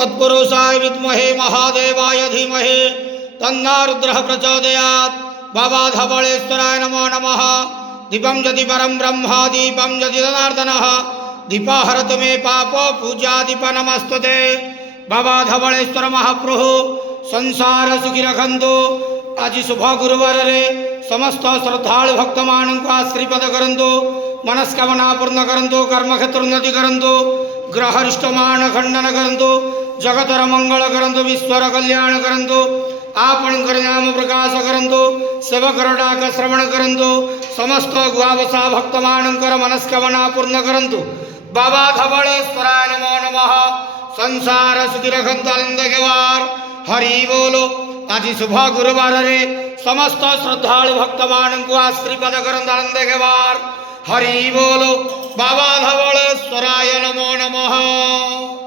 तत्पुरुषाय विद्महे महादेवाय धीमहि तन्नो रुद्रः प्रचोदयात्। बाबा धवळेश्वराय नमो नमः। दीपं यदि परं ब्रह्म दीपं यदि जनार्दनः दीपाहरतु मे पापो पूजा दीप नमस्तुते। बाबा धवळेश्वर महाप्रभु संसार सुखी रखंतु। आज शुभ गुरुवार रे समस्त श्रद्धालु भक्त मान को आशीर्वाद करंतु, मनस्कामना पूर्ण करंतु, कर्म क्षेत्र उन्नति करंतु, ग्रहरिष्ट मान खंडन करंतु, जगतर मंगल करंतु, विश्वर कल्याण करंतु, आपण नाम प्रकाश करंतु, सेवकर डाक श्रवण करंतु, समस्त गुआवसा भक्त मानकर मनस्कामना पूर्ण करंतु। बाबा धवळेश्वराय नमो नमः। संसार सुखी रखंतु आनंद केवार। हरि बोलो। आज शुभ गुरुवार रे समस्त श्रद्धालु भक्त मान को आशीर्वाद करंतु आनंद केवार। हरि बोलो। बाबा धवळेश्वराय नमो नमः।